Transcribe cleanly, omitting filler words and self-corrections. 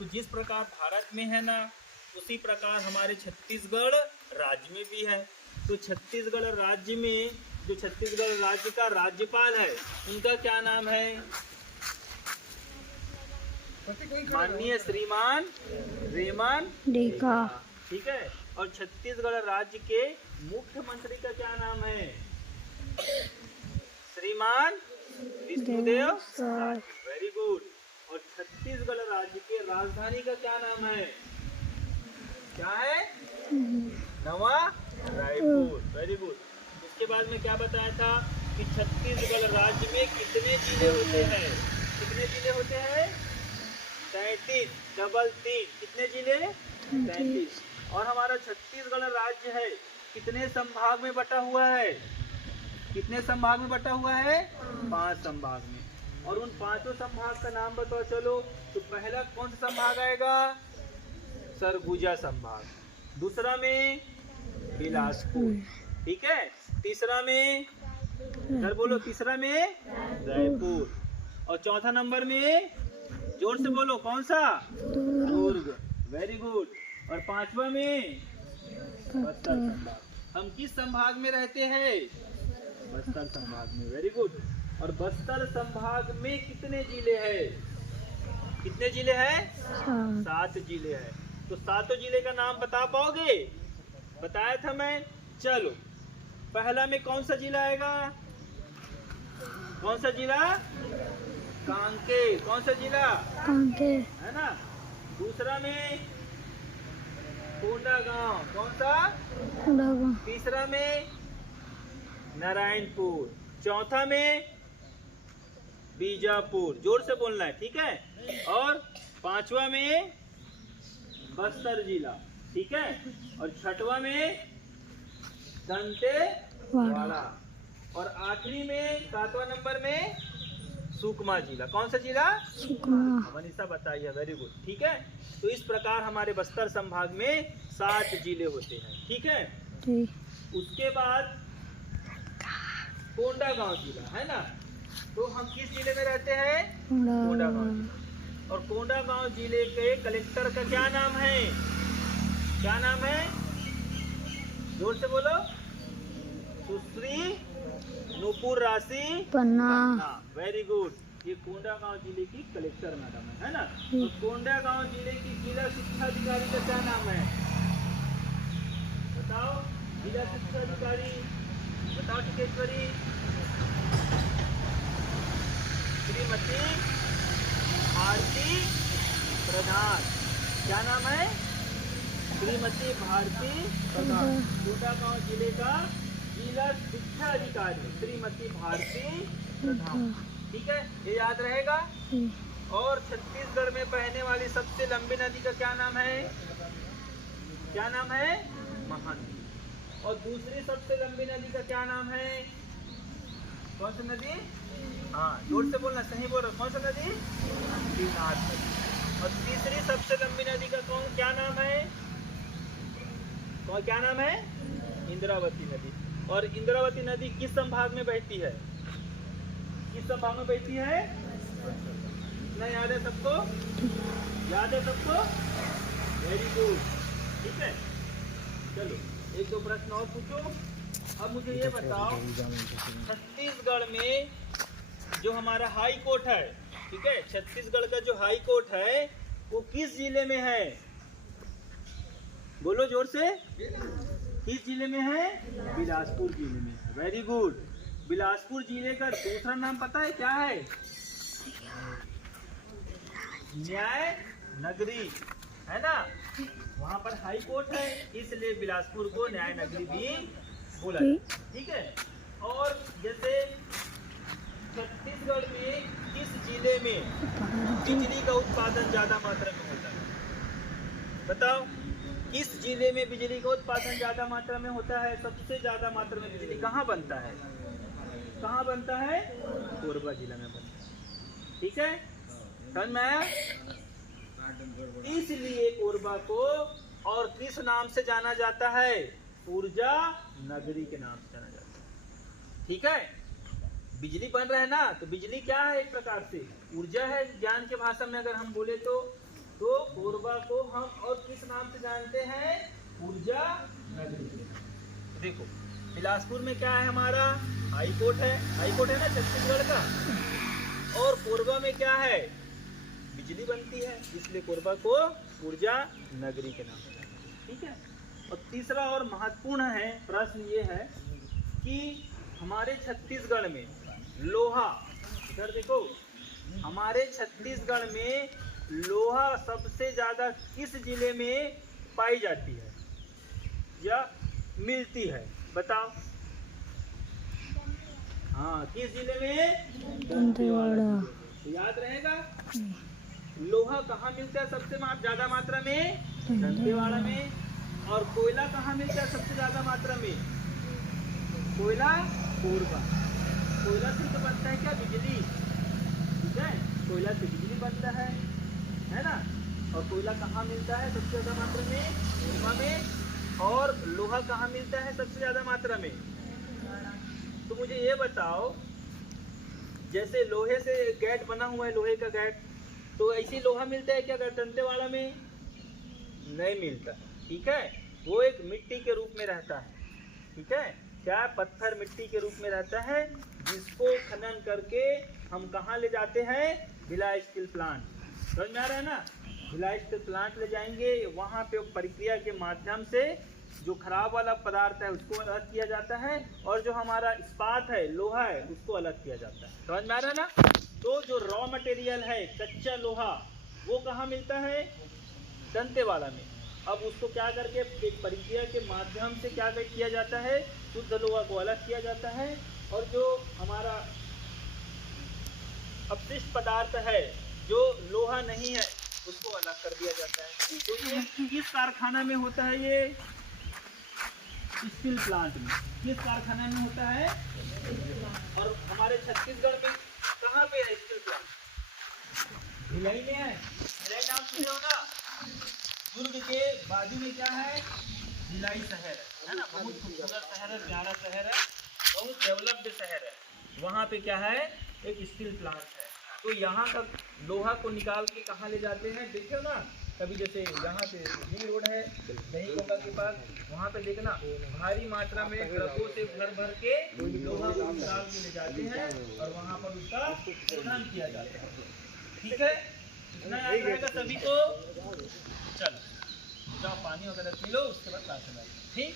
तो जिस प्रकार भारत में है ना, उसी प्रकार हमारे छत्तीसगढ़ राज्य में भी है। तो छत्तीसगढ़ राज्य में जो छत्तीसगढ़ राज्य का राज्यपाल है, उनका क्या नाम है? माननीय श्रीमान रेमन डेका। ठीक है। और छत्तीसगढ़ राज्य के मुख्यमंत्री का क्या नाम है? श्रीमान विष्णुदेव साय। Very good. और छत्तीसगढ़ राज्य के राजधानी का क्या नाम है? क्या है? नवा रायपुर। Very good. उसके बाद में क्या बताया था कि छत्तीसगढ़ राज्य में कितने जिले होते हैं? कितने जिले होते हैं? 33 डबल 3। कितने जिले? 33। और हमारा छत्तीसगढ़ राज्य है कितने संभाग में बटा हुआ है? कितने संभाग में बटा हुआ है? 5 संभाग में। और उन 5 संभाग का नाम बताओ चलो। तो पहला कौन सा संभाग आएगा? सरगुजा संभाग। दूसरा में बिलासपुर। ठीक है। तीसरा में इधर बोलो, तीसरा में रायपुर। और चौथा नंबर में जोर से बोलो, कौन सा? दुर्ग। Very good. और 5वां में बस्तर संभाग। हम किस संभाग में रहते हैं? बस्तर संभाग में। Very good. और बस्तर संभाग में कितने जिले हैं? कितने जिले हैं? 7 जिले हैं। तो 7 जिले का नाम बता पाओगे? बताया था मैं। चलो, पहला में कौन सा जिला आएगा? कौन सा जिला? कांकेर। कौन सा जिला? कांकेर, है ना। दूसरा में कोंडागांव। कौन सा? कोंडागांव। तीसरा में नारायणपुर। चौथा में बीजापुर। जोर से बोलना है, ठीक है। और 5वां में बस्तर जिला। ठीक है। और 6वां में दंतेवाड़ा। और आखिरी में 7वां नंबर में सुकमा जिला। कौन सा जिला? सुकमा। मनीषा बताइए। Very good. ठीक है। तो इस प्रकार हमारे बस्तर संभाग में 7 जिले होते हैं। ठीक है। उसके बाद कोंडागांव जिला, है ना। तो हम किस जिले में रहते हैं? कोंडागांव जिला। और कोंडागांव जिले के कलेक्टर का क्या नाम है? क्या नाम है? जोर से बोलो। सुश्री नुपुर राशि पन्ना। Very good. ये कोंडागांव जिले की कलेक्टर मैडम है ना। तो कोंडागांव जिले की जिला शिक्षा अधिकारी का क्या नाम है? बताओ। जिला शिक्षा अधिकारी बताओ। टिकेश्वरी। श्रीमती भारती प्रधान। क्या नाम है? श्रीमती भारती प्रधान। कोंडागांव जिले का जिला शिक्षा अधिकारी श्रीमती भारती प्रधान। ठीक है, ये याद रहेगा। और छत्तीसगढ़ में बहने वाली सबसे लंबी नदी का क्या नाम है? क्या नाम है? महानदी। और दूसरी सबसे लंबी नदी का क्या नाम है? कौन सी नदी? हाँ, जोर से बोलना, सही बोल रहे। कौन सी नदी? शिवनाथ नदी। और तीसरी सबसे लंबी नदी का क्या नाम है? क्या नाम है? इंद्रावती नदी। और इंद्रावती नदी किस संभाग में बहती है? किस संभाग में बहती है? इतना याद है सबको? याद है सबको? Very good. ठीक है। चलो, 1-2 प्रश्न और पूछो। अब मुझे ये बताओ, छत्तीसगढ़ में जो हमारा हाई कोर्ट है, ठीक है, छत्तीसगढ़ का जो हाई कोर्ट है वो किस जिले में है? बोलो जोर से। किस जिले में है? बिलासपुर जिले में है। Very good. बिलासपुर जिले का दूसरा नाम पता है क्या है? न्याय नगरी, है ना। वहाँ पर हाई कोर्ट है, इसलिए बिलासपुर को न्याय नगरी भी बोला जाता है। ठीक है। और जैसे छत्तीसगढ़ में किस जिले में बिजली का उत्पादन ज्यादा मात्रा में होता है? बताओ। किस जिले में बिजली का उत्पादन ज्यादा मात्रा में होता है? सबसे ज्यादा मात्रा में बिजली कहाँ बनता है? कहाँ बनता है? कोरबा जिला में बनता है। ठीक है, समझ में आया? इसलिए कोरबा को और किस नाम से जाना जाता है? ऊर्जा नगरी के नाम से जाना जाता है। ठीक है। बिजली बन रहा है ना, तो बिजली क्या है? एक प्रकार से ऊर्जा है। ज्ञान के भाषा में अगर हम बोले तो हम और किस नाम से जानते हैं? ऊर्जा नगरी। देखो बिलासपुर में क्या है हमारा? हाई कोर्ट है, हाई कोर्ट है ना छत्तीसगढ़ का। और कोरबा में क्या है? बिजली बनती है, इसलिए कोरबा को ऊर्जा नगरी के नाम से। ठीक है। और तीसरा और महत्वपूर्ण है प्रश्न ये है कि हमारे छत्तीसगढ़ में लोहा, इधर देखो, हमारे छत्तीसगढ़ में लोहा सबसे ज्यादा किस जिले में पाई जाती है या मिलती है? बताओ। हाँ, किस जिले में? दंतेवाड़ा। तो याद रहेगा, लोहा कहाँ मिलता है सबसे ज्यादा मात्रा में? दंतेवाड़ा में। और कोयला कहाँ मिलता है सबसे ज्यादा मात्रा में? कोयला कोरबा। कोयला से तो बनता है क्या? बिजली। ठीक है, कोयला से बिजली बनता है ना। और कोयला कहाँ मिलता है सबसे ज्यादा मात्रा में? कोरबा में। और लोहा कहाँ मिलता है सबसे ज्यादा मात्रा में? तो मुझे ये बताओ, जैसे लोहे से गेट बना हुआ है, लोहे का गेट, तो ऐसे लोहा मिलता है क्या दंतेवाड़ा में? नहीं मिलता। ठीक है, वो एक मिट्टी के रूप में रहता है। ठीक है, क्या? पत्थर मिट्टी के रूप में रहता है, जिसको खनन करके हम कहाँ ले जाते हैं? Bhilai steel plant. समझ में आ रहा है ना? भिलाई स्टील प्लांट ले जाएंगे, वहाँ पे प्रक्रिया के माध्यम से जो खराब वाला पदार्थ है उसको अलग किया जाता है, और जो हमारा इस्पात है, लोहा है, उसको अलग किया जाता है। समझ में आ रहा है ना? तो जो रॉ मटेरियल है, कच्चा लोहा, वो कहाँ मिलता है? दंतेवाड़ा में। अब उसको क्या करके एक प्रक्रिया के माध्यम से क्या किया जाता है? शुद्ध लोहा को अलग किया जाता है, और जो हमारा अपशिष्ट पदार्थ है, जो लोहा नहीं है, उसको अलग कर दिया जाता है। तो ये किस कारखाना में होता है? ये स्टील प्लांट में। किस कारखाना में होता है? और हमारे छत्तीसगढ़ में कहाँ पे है स्टील प्लांट? भिलाई में है। भिलाई नाम सुने होगा? दुर्ग के बाजू में क्या है? भिलाई शहर है ना, बहुत खूबसूरत शहर है, प्यारा शहर है, बहुत डेवलप्ड शहर है। वहाँ पे क्या है? एक स्टील प्लांट है। तो यहाँ का लोहा को निकाल के कहाँ ले जाते हैं? देखो ना कभी, जैसे यहाँ पे रिंग रोड है दही कोंगा के पास, वहाँ पे देखना भारी मात्रा में ट्रकों से भर भर के लोहा को निकाल के ले जाते हैं, और वहाँ पर उसका शोधन किया जाता है। ठीक है, इतना याद रहेगा सभी को। चलो जाओ पानी वगैरह पी लो, उसके बाद क्लास में। ठीक।